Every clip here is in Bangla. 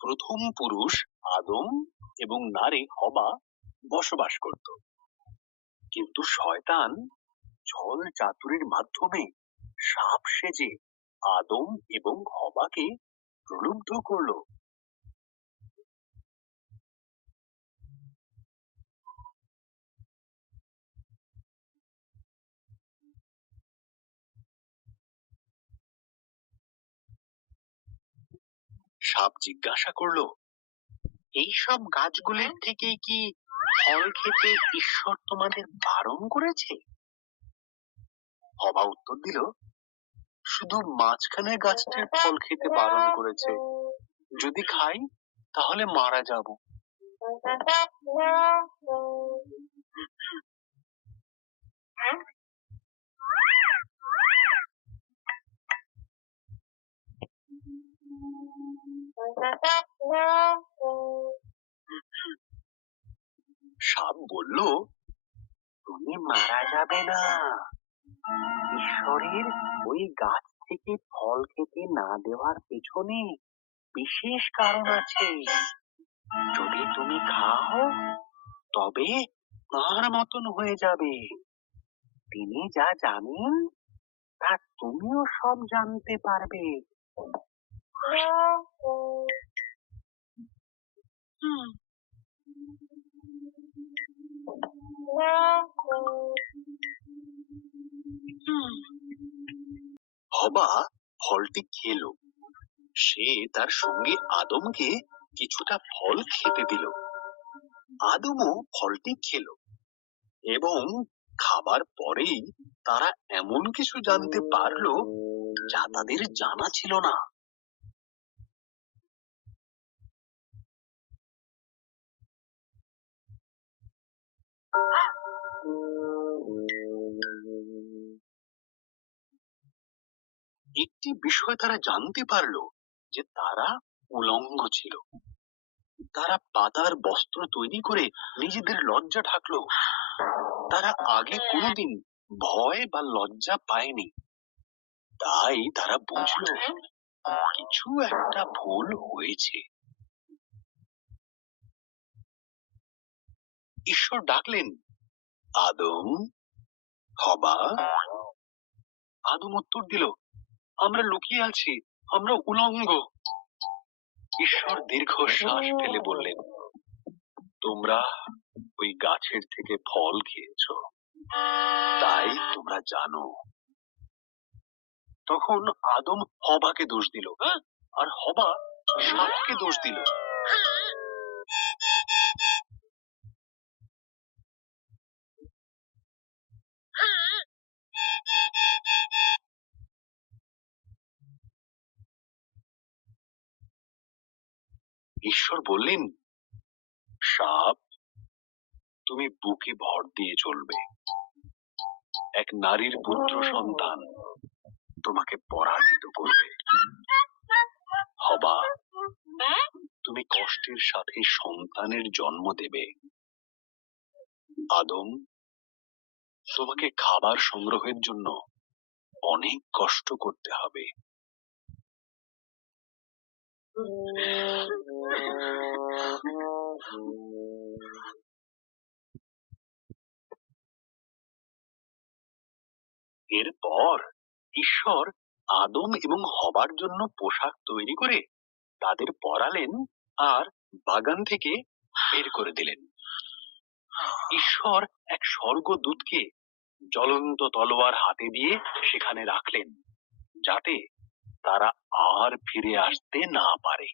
প্রথম পুরুষ আদম এবং নারী হবা বসবাস করত, কিন্তু শয়তান ছল চাতুরির মাধ্যমে সাপ সেজে আদম এবং হবাকে প্রলুব্ধ করল। সাপ জিজ্ঞাসা করলো, এইসব গাছগুলির থেকে কি ফল খেতে ঈশ্বর তোমাদের বারণ করেছে? হবা উত্তর দিল, শুধু মাঝখানের গাছটির ফল খেতে বারণ করেছে, যদি খাই তাহলে মারা যাব। সাপ বলল, তুমি মারা যাবে না, ঈশ্বরের ওই গাছ থেকে ফল খেতে না দেওয়ার পেছনে বিশেষ কারণ আছে। যদি তুমি খাও তবে তার মতন হয়ে যাবে। তিনি যা জানেন তা তুমিও সব জানতে পারবে। হবা ফলটি খেলো। সে তার সঙ্গে আদমকে কিছুটা ফল খেতে দিল। আদমও ফলটি খেলো এবং খাবার পরেই তারা এমন কিছু জানতে পারলো যা তাদের জানা ছিল না। একটি বিষয় তারা জানতে পারলো যে তারা উলঙ্গ ছিল। তারা পাতার বস্ত্র তৈরি করে নিজেদের লজ্জা ঢাকলো। তারা আগে কোনোদিন ভয় বা লজ্জা পায়নি, তাই তারা বুঝলো কিছু একটা ভুল হয়েছে। ঈশ্বর ডাকলেন, আদম, হবা। আদম উত্তর দিল, আমরা লুকিয়ে আছি, আমরা উলঙ্গ। ঈশ্বর দীর্ঘশ্বাস ফেলে বললেন, তোমরা ওই গাছের থেকে ফল খেয়েছো, তাই তোমরা জানো। তখন আদম হবাকে দোষ দিল, আর হবা সাপকে দোষ দিল। ঈশ্বর বললেন, সাপ, তুমি বুকে ভর দিয়ে চলবে। এক নারীর পুত্র সন্তান তোমাকে পরাজিত করবে। হবা, তুমি কষ্টের সাথে সন্তানের জন্ম দেবে। আদম, তোমাকে খাবার সংগ্রহের জন্য অনেক কষ্ট করতে হবে। এরপর ঈশ্বর আদম এবং হবার জন্য পোশাক তৈরি করে তাদের পরালেন আর বাগান থেকে বের করে দিলেন। ঈশ্বর এক স্বর্গদূতকে জ্বলন্ত তলোয়ার হাতে দিয়ে সেখানে রাখলেন, যাতে তারা আর ফিরে আসতে না পারে।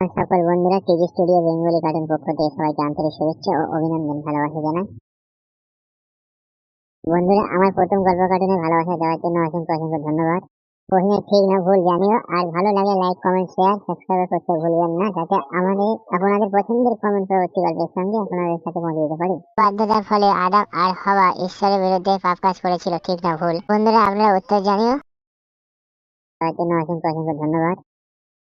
সকল বন্ধুরা টিভি স্টুডিও বেঙ্গলি কার্টুন পক্ষ থেকে সবাইকে আন্তরিক শুভেচ্ছা ও অভিনন্দন, ভালোবাসা জানাই। বন্ধুরা, আমার প্রথম গল্প কার্টুনে ভালোবাসা দেওয়ার জন্য অসংখ্য অসংখ্য ধন্যবাদ। প্রশ্নে ঠিক না ভুল জানিও, আর ভালো লাগে লাইক, কমেন্ট, শেয়ার, সাবস্ক্রাইব করতে ভুলবেন না, যাতে আপনাদের পছন্দের কমেন্ট পরবর্তী গল্পের সঙ্গে আপনাদের সাথে পৌঁছে দিতে পারি। বাধ্যতার ফলে আদম আর হওয়া ঈশ্বরের বিরুদ্ধে পাপ কাজ করেছিল, ঠিক না ভুল? বন্ধুরা, আপনারা উত্তর জানিও। তার জন্য অসংখ্য অসংখ্য ধন্যবাদ।